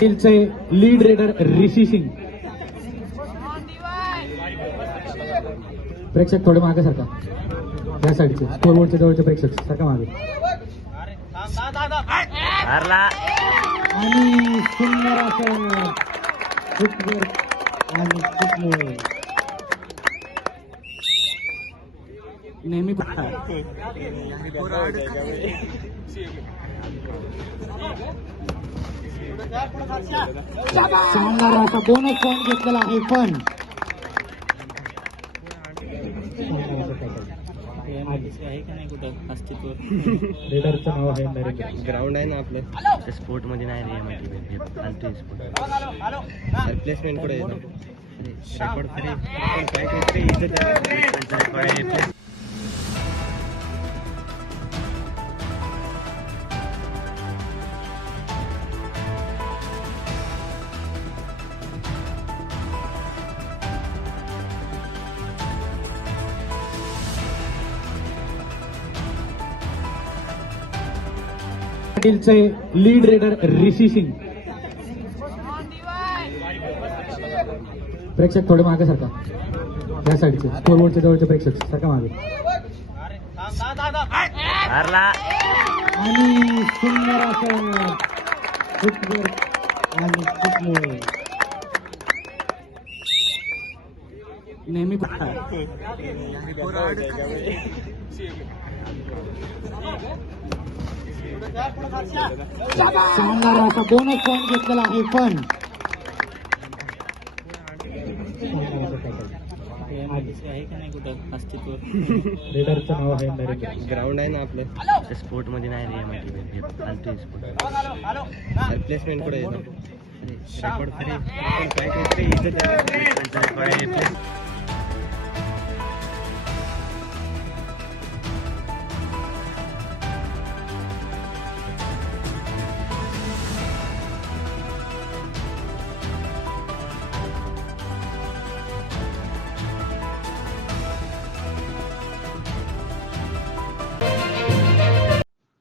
पाटीलचे lead raider Rishi Singh. प्रेक्षक थोडे मागे सरका. या साईडचे स्कोरबोर्डच्या जवळचे प्रेक्षक सरका मागे. आणि सुंदर असं आणि. नेहमी शानदार असा बोनस पॉईंट घेतलेला आहे पण. रेडरचं नाव आहे नरेंद्र ग्राउंड आहे ना आपलं. स्पोर्टमध्ये नाही रे माहिती फालतू स्पोर्ट रिप्लेसमेंट कुठे रेकॉर्ड फ्री पाटीलचे लीड रेडर ऋषी सिंग. प्रेक्षक थोडे मागे सरका. या साईडचे स्कोरबोर्डच्या जवळचे प्रेक्षक सरका मागे. आणि सुंदर असं आणि. नेहमी शानदार असा बोनस पॉईंट घेतलेला आहे पण. रेडरचं नाव आहे नरेंद्र ग्राउंड आहे ना आपलं. स्पोर्टमध्ये नाही रे माहिती स्पोर्ट रिप्लेसमेंट कुठे रेकॉर्ड फ्री